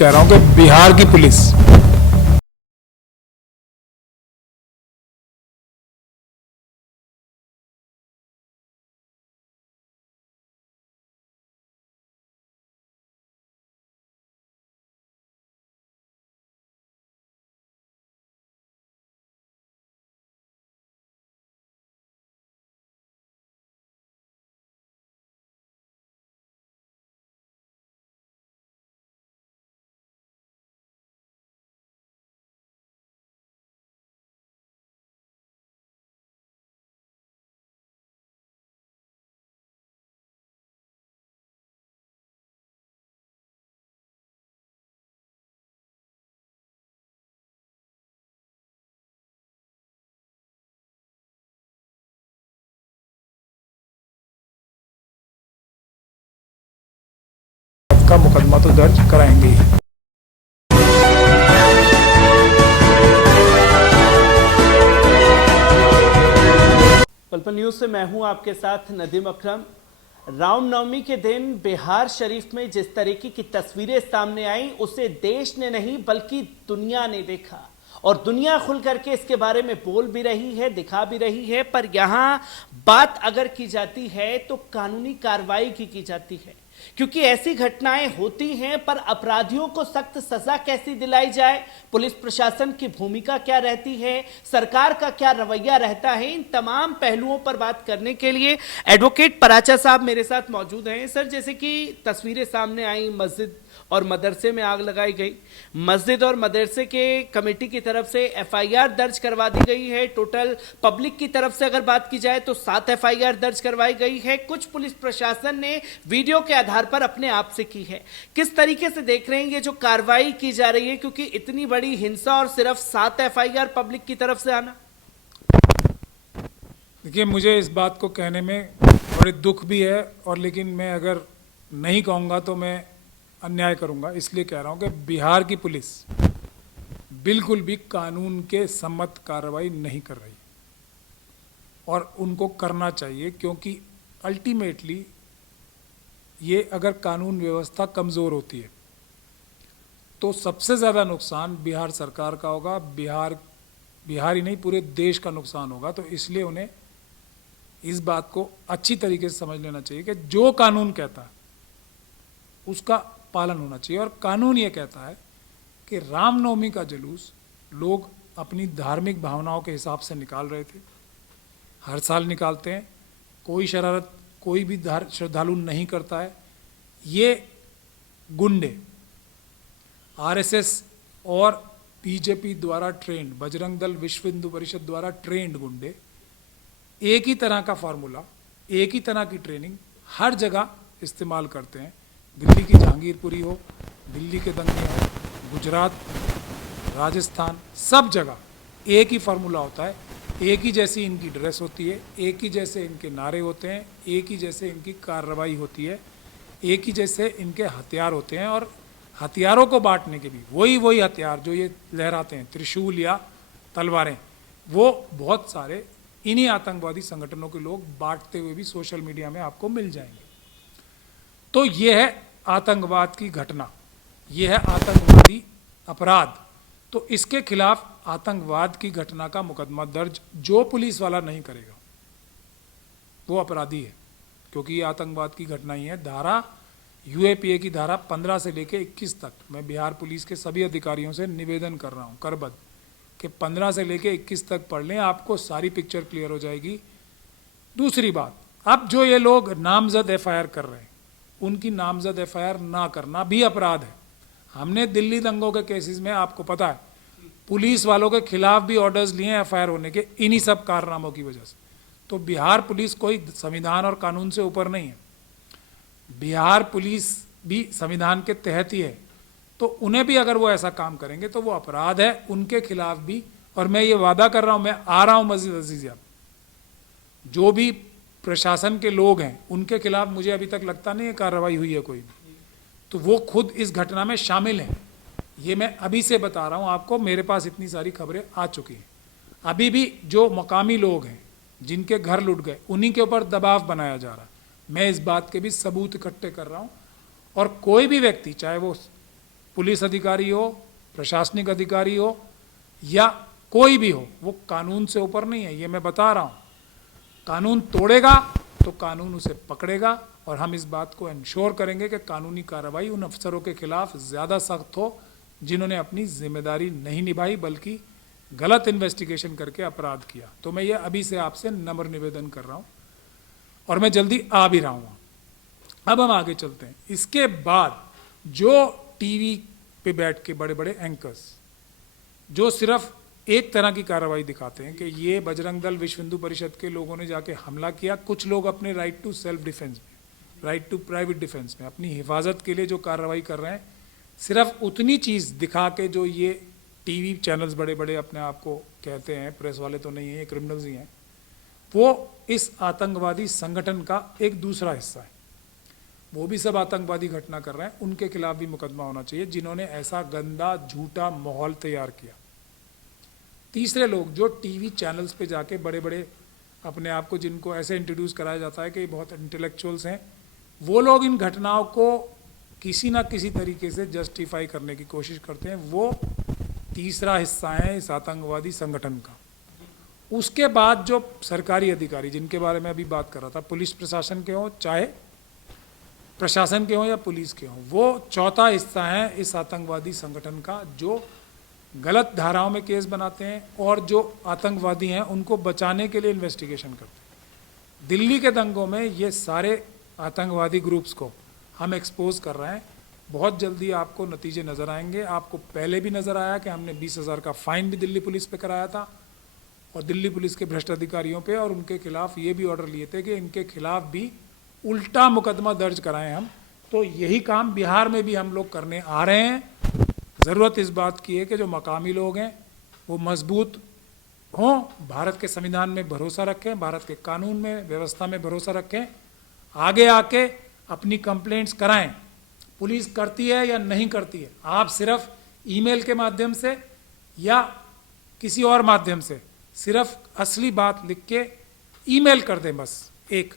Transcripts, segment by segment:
कह रहा हूं कि बिहार की पुलिस का मुकदमा तो दर्ज कराएंगे ही। पल न्यूज से मैं हूं आपके साथ नदीम अकरम। रामनवमी के दिन बिहार शरीफ में जिस तरीके की तस्वीरें सामने आई उसे देश ने नहीं बल्कि दुनिया ने देखा और दुनिया खुल करके इसके बारे में बोल भी रही है, दिखा भी रही है। पर यहां बात अगर की जाती है तो कानूनी कार्रवाई की जाती है, क्योंकि ऐसी घटनाएं होती हैं। पर अपराधियों को सख्त सजा कैसी दिलाई जाए, पुलिस प्रशासन की भूमिका क्या रहती है, सरकार का क्या रवैया रहता है, इन तमाम पहलुओं पर बात करने के लिए एडवोकेट पराचा साहब मेरे साथ मौजूद हैं। सर, जैसे कि तस्वीरें सामने आई, मस्जिद और मदरसे में आग लगाई गई, मस्जिद और मदरसे के कमेटी की तरफ से एफआईआर दर्ज करवा दी गई है। टोटल पब्लिक की तरफ से अगर बात की जाए तो 7 एफआईआर दर्ज करवाई गई है। कुछ पुलिस प्रशासन ने वीडियो के आधार पर अपने आप से की है। किस तरीके से देख रहे हैं ये जो कार्रवाई की जा रही है, क्योंकि इतनी बड़ी हिंसा और सिर्फ 7 एफआईआर पब्लिक की तरफ से आना? देखिए, मुझे इस बात को कहने में बड़े दुख भी है, और लेकिन मैं अगर नहीं कहूँगा तो मैं अन्याय करूँगा। इसलिए कह रहा हूँ कि बिहार की पुलिस बिल्कुल भी कानून के सम्मत कार्रवाई नहीं कर रही, और उनको करना चाहिए, क्योंकि अल्टीमेटली ये अगर कानून व्यवस्था कमज़ोर होती है तो सबसे ज़्यादा नुकसान बिहार सरकार का होगा। बिहार ही नहीं, पूरे देश का नुकसान होगा। तो इसलिए उन्हें इस बात को अच्छी तरीके से समझ लेना चाहिए कि जो कानून कहता है उसका पालन होना चाहिए। और कानून ये कहता है कि रामनवमी का जुलूस लोग अपनी धार्मिक भावनाओं के हिसाब से निकाल रहे थे, हर साल निकालते हैं, कोई शरारत कोई भी श्रद्धालु नहीं करता है। ये गुंडे आरएसएस और बीजेपी द्वारा ट्रेंड, बजरंग दल, विश्व हिंदू परिषद द्वारा ट्रेंड गुंडे एक ही तरह का फार्मूला, एक ही तरह की ट्रेनिंग हर जगह इस्तेमाल करते हैं। दिल्ली की जहांगीरपुरी हो, दिल्ली के दंगे हो, गुजरात, राजस्थान, सब जगह एक ही फार्मूला होता है। एक ही जैसी इनकी ड्रेस होती है, एक ही जैसे इनके नारे होते हैं, एक ही जैसे इनकी कार्रवाई होती है, एक ही जैसे इनके हथियार होते हैं। और हथियारों को बांटने के भी वही हथियार जो ये लहराते हैं, त्रिशूल या तलवारें, वो बहुत सारे इन्हीं आतंकवादी संगठनों के लोग बांटते हुए भी सोशल मीडिया में आपको मिल जाएंगे। तो ये है आतंकवाद की घटना, ये है आतंकवादी अपराध। तो इसके खिलाफ आतंकवाद की घटना का मुकदमा दर्ज जो पुलिस वाला नहीं करेगा वो अपराधी है, क्योंकि ये आतंकवाद की घटना ही है। धारा यूएपीए की धारा 15 से लेकर 21 तक मैं बिहार पुलिस के सभी अधिकारियों से निवेदन कर रहा हूँ करबद्ध कि 15 से लेकर 21 तक पढ़ लें, आपको सारी पिक्चर क्लियर हो जाएगी। दूसरी बात, अब जो ये लोग नामजद एफआईआर कर रहे हैं, उनकी नामजद एफआईआर ना करना भी अपराध है। हमने दिल्ली दंगों के केसेस में, आपको पता है, पुलिस वालों के खिलाफ भी ऑर्डर्स लिए एफआईआर होने के, इन्हीं सब कारनामों की वजह से। तो बिहार पुलिस कोई संविधान और कानून से ऊपर नहीं है, बिहार पुलिस भी संविधान के तहत ही है। तो उन्हें भी अगर वो ऐसा काम करेंगे तो वो अपराध है, उनके खिलाफ भी। और मैं ये वादा कर रहा हूँ, मैं आ रहा हूँ मस्जिद अजीज़िया, जो भी प्रशासन के लोग हैं उनके खिलाफ मुझे अभी तक लगता नहीं है कार्रवाई हुई है कोई भी, तो वो खुद इस घटना में शामिल हैं। ये मैं अभी से बता रहा हूँ आपको, मेरे पास इतनी सारी खबरें आ चुकी हैं। अभी भी जो मकामी लोग हैं जिनके घर लुट गए, उन्हीं के ऊपर दबाव बनाया जा रहा है। मैं इस बात के भी सबूत इकट्ठे कर रहा हूँ। और कोई भी व्यक्ति, चाहे वो पुलिस अधिकारी हो, प्रशासनिक अधिकारी हो या कोई भी हो, वो कानून से ऊपर नहीं है, ये मैं बता रहा हूँ। कानून तोड़ेगा तो कानून उसे पकड़ेगा और हम इस बात को इंश्योर करेंगे कि कानूनी कार्रवाई उन अफसरों के खिलाफ ज़्यादा सख्त हो जिन्होंने अपनी जिम्मेदारी नहीं निभाई बल्कि गलत इन्वेस्टिगेशन करके अपराध किया। तो मैं ये अभी से आपसे नम्र निवेदन कर रहा हूँ और मैं जल्दी आ भी रहा हूँ। अब हम आगे चलते हैं। इसके बाद जो टीवी पे बैठ के बड़े बड़े एंकर्स जो सिर्फ एक तरह की कार्रवाई दिखाते हैं कि ये बजरंग दल, विश्व हिंदू परिषद के लोगों ने जाके हमला किया, कुछ लोग अपने राइट टू सेल्फ डिफेंस में, राइट टू प्राइवेट डिफेंस में अपनी हिफाजत के लिए जो कार्रवाई कर रहे हैं, सिर्फ उतनी चीज़ दिखा के जो ये टीवी चैनल्स बड़े बड़े अपने आप को कहते हैं, प्रेस वाले तो नहीं हैं, ये क्रिमिनल्स ही हैं, वो इस आतंकवादी संगठन का एक दूसरा हिस्सा है। वो भी सब आतंकवादी घटना कर रहे हैं, उनके खिलाफ भी मुकदमा होना चाहिए जिन्होंने ऐसा गंदा झूठा माहौल तैयार किया। तीसरे लोग जो टीवी चैनल्स पे जाके बड़े बड़े अपने आप को, जिनको ऐसे इंट्रोड्यूस कराया जाता है कि बहुत इंटेलेक्चुअल्स हैं, वो लोग इन घटनाओं को किसी ना किसी तरीके से जस्टिफाई करने की कोशिश करते हैं। वो तीसरा हिस्सा है इस आतंकवादी संगठन का। उसके बाद जो सरकारी अधिकारी जिनके बारे में अभी बात कर रहा था, पुलिस प्रशासन के हों, चाहे प्रशासन के हों या पुलिस के हों, वो चौथा हिस्सा है इस आतंकवादी संगठन का जो गलत धाराओं में केस बनाते हैं और जो आतंकवादी हैं उनको बचाने के लिए इन्वेस्टिगेशन करते हैं। दिल्ली के दंगों में ये सारे आतंकवादी ग्रुप्स को हम एक्सपोज कर रहे हैं। बहुत जल्दी आपको नतीजे नज़र आएंगे। आपको पहले भी नज़र आया कि हमने 20,000 का फाइन भी दिल्ली पुलिस पे कराया था और दिल्ली पुलिस के भ्रष्ट अधिकारियों पे, और उनके खिलाफ ये भी ऑर्डर लिए थे कि इनके खिलाफ भी उल्टा मुकदमा दर्ज कराएं हम। तो यही काम बिहार में भी हम लोग करने आ रहे हैं। ज़रूरत इस बात की है कि जो मकामी लोग हैं वो मजबूत हों, भारत के संविधान में भरोसा रखें, भारत के कानून में, व्यवस्था में भरोसा रखें, आगे आके अपनी कंप्लेंट्स कराएं। पुलिस करती है या नहीं करती है, आप सिर्फ ईमेल के माध्यम से या किसी और माध्यम से सिर्फ असली बात लिख के ईमेल कर दें बस एक।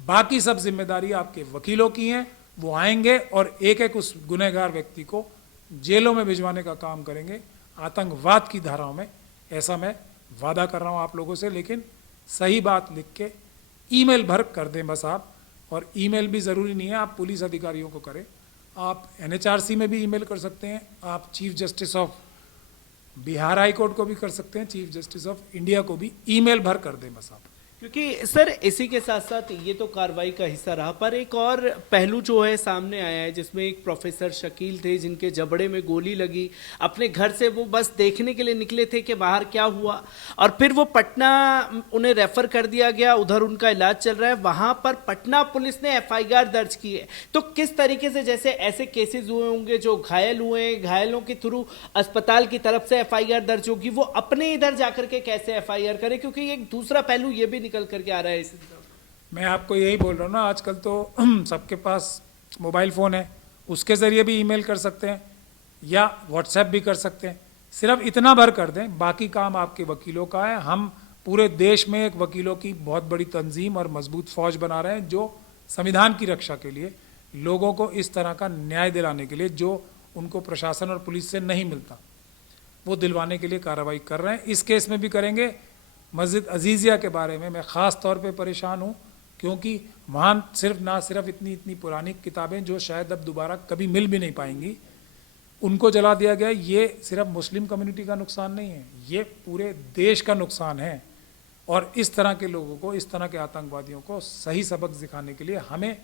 बाकी सब जिम्मेदारी आपके वकीलों की हैं, वो आएंगे और एक एक उस गुनहगार व्यक्ति को जेलों में भिजवाने का काम करेंगे आतंकवाद की धाराओं में। ऐसा मैं वादा कर रहा हूं आप लोगों से। लेकिन सही बात लिख के ईमेल भर कर दें बस आप। और ईमेल भी ज़रूरी नहीं है आप पुलिस अधिकारियों को करें, आप NHRC में भी ईमेल कर सकते हैं, आप chief justice of Bihar high court को भी कर सकते हैं, चीफ जस्टिस ऑफ इंडिया को भी ईमेल भर कर दें बस आप। क्योंकि सर इसी के साथ साथ ये तो कार्रवाई का हिस्सा रहा, पर एक और पहलू जो है सामने आया है जिसमें एक प्रोफेसर शकील थे जिनके जबड़े में गोली लगी। अपने घर से वो बस देखने के लिए निकले थे कि बाहर क्या हुआ, और फिर वो पटना उन्हें रेफर कर दिया गया, उधर उनका इलाज चल रहा है। वहां पर पटना पुलिस ने FIR दर्ज की है। तो किस तरीके से जैसे ऐसे केसेज हुए होंगे जो घायल हुए, घायलों के थ्रू अस्पताल की तरफ से FIR दर्ज होगी, वो अपने इधर जाकर के कैसे FIR करे, क्योंकि एक दूसरा पहलू ये भी निकल करके आ रहा है। मैं आपको यही बोल रहा हूँ ना, आजकल तो सबके पास मोबाइल फ़ोन है, उसके ज़रिए भी ईमेल कर सकते हैं या व्हाट्सएप भी कर सकते हैं। सिर्फ इतना भर कर दें, बाकी काम आपके वकीलों का है। हम पूरे देश में एक वकीलों की बहुत बड़ी तंजीम और मजबूत फौज बना रहे हैं जो संविधान की रक्षा के लिए, लोगों को इस तरह का न्याय दिलाने के लिए जो उनको प्रशासन और पुलिस से नहीं मिलता, वो दिलवाने के लिए कार्रवाई कर रहे हैं। इस केस में भी करेंगे। मस्जिद अजीज़िया के बारे में मैं ख़ास तौर पे परेशान हूँ क्योंकि वहाँ ना सिर्फ इतनी पुरानी किताबें जो शायद अब दोबारा कभी मिल भी नहीं पाएंगी, उनको जला दिया गया। ये सिर्फ मुस्लिम कम्युनिटी का नुकसान नहीं है, ये पूरे देश का नुकसान है। और इस तरह के लोगों को, इस तरह के आतंकवादियों को सही सबक सिखाने के लिए हमें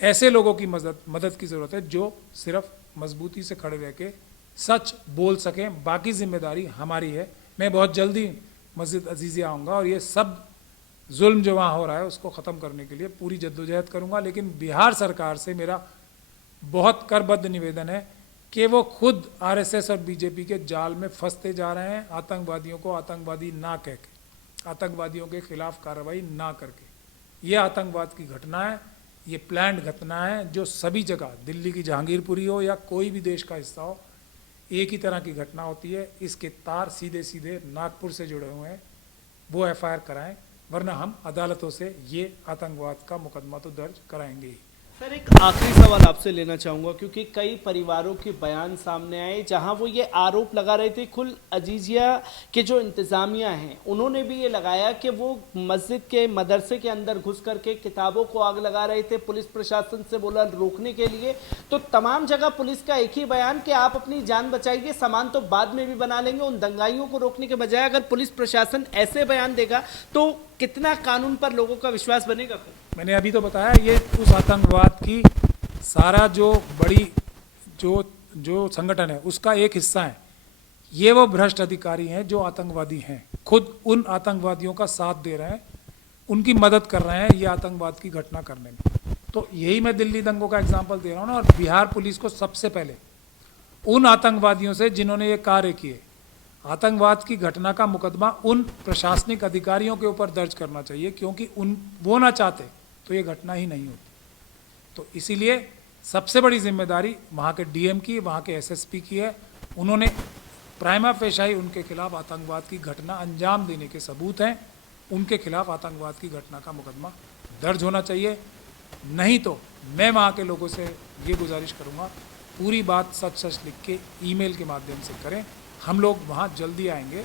ऐसे लोगों की मदद की ज़रूरत है जो सिर्फ मजबूती से खड़े रह के सच बोल सकें। बाकी जिम्मेदारी हमारी है। मैं बहुत जल्दी मस्जिद अजीज़िया आऊँगा और ये सब जुल्म जो वहाँ हो रहा है उसको ख़त्म करने के लिए पूरी जद्दोजहद करूँगा। लेकिन बिहार सरकार से मेरा बहुत करबद्ध निवेदन है कि वो खुद RSS और BJP के जाल में फंसते जा रहे हैं, आतंकवादियों को आतंकवादी ना कह के, आतंकवादियों के खिलाफ कार्रवाई ना करके। ये आतंकवाद की घटना है, ये प्लान्ड घटना है जो सभी जगह, दिल्ली की जहांगीरपुरी हो या कोई भी देश का हिस्सा हो, एक ही तरह की घटना होती है। इसके तार सीधे सीधे नागपुर से जुड़े हुए हैं, वो FIR कराएं, वरना हम अदालतों से ये आतंकवाद का मुकदमा तो दर्ज कराएंगे ही। सर एक आखिरी सवाल आपसे लेना चाहूंगा क्योंकि कई परिवारों के बयान सामने आए जहां वो ये आरोप लगा रहे थे, खुद अजीजिया के जो इंतजामिया हैं उन्होंने भी ये लगाया कि वो मस्जिद के मदरसे के अंदर घुस करके किताबों को आग लगा रहे थे, पुलिस प्रशासन से बोला रोकने के लिए। तो तमाम जगह पुलिस का एक ही बयान कि आप अपनी जान बचाइए, सामान तो बाद में भी बना लेंगे। उन दंगाइयों को रोकने के बजाय अगर पुलिस प्रशासन ऐसे बयान देगा तो कितना कानून पर लोगों का विश्वास बनेगा फिर? मैंने अभी तो बताया, ये उस आतंकवाद की सारा जो बड़ी जो संगठन है उसका एक हिस्सा है। ये वो भ्रष्ट अधिकारी हैं जो आतंकवादी हैं, खुद उन आतंकवादियों का साथ दे रहे हैं, उनकी मदद कर रहे हैं ये आतंकवाद की घटना करने में। तो यही मैं दिल्ली दंगों का एग्जाम्पल दे रहा हूँ ना। और बिहार पुलिस को सबसे पहले उन आतंकवादियों से जिन्होंने ये कार्य किए, आतंकवाद की घटना का मुकदमा उन प्रशासनिक अधिकारियों के ऊपर दर्ज करना चाहिए, क्योंकि वो ना चाहते तो ये घटना ही नहीं होती। तो इसीलिए सबसे बड़ी जिम्मेदारी वहाँ के डीएम की, वहाँ के एसएसपी की है। उन्होंने प्राइमा फेसाई उनके खिलाफ आतंकवाद की घटना अंजाम देने के सबूत हैं, उनके खिलाफ आतंकवाद की घटना का मुकदमा दर्ज होना चाहिए। नहीं तो मैं वहाँ के लोगों से ये गुजारिश करूँगा, पूरी बात सच सच लिख के ईमेल के माध्यम से करें। हम लोग वहाँ जल्दी आएंगे,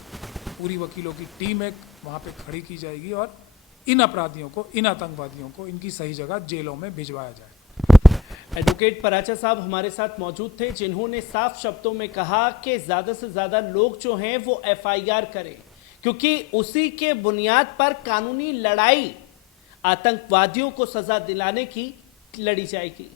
पूरी वकीलों की टीम एक वहाँ पे खड़ी की जाएगी और इन अपराधियों को, इन आतंकवादियों को इनकी सही जगह जेलों में भिजवाया जाए। एडवोकेट पराचा साहब हमारे साथ मौजूद थे, जिन्होंने साफ शब्दों में कहा कि ज़्यादा से ज़्यादा लोग जो हैं वो एफआईआर करें, क्योंकि उसी के बुनियाद पर कानूनी लड़ाई आतंकवादियों को सजा दिलाने की लड़ी जाएगी।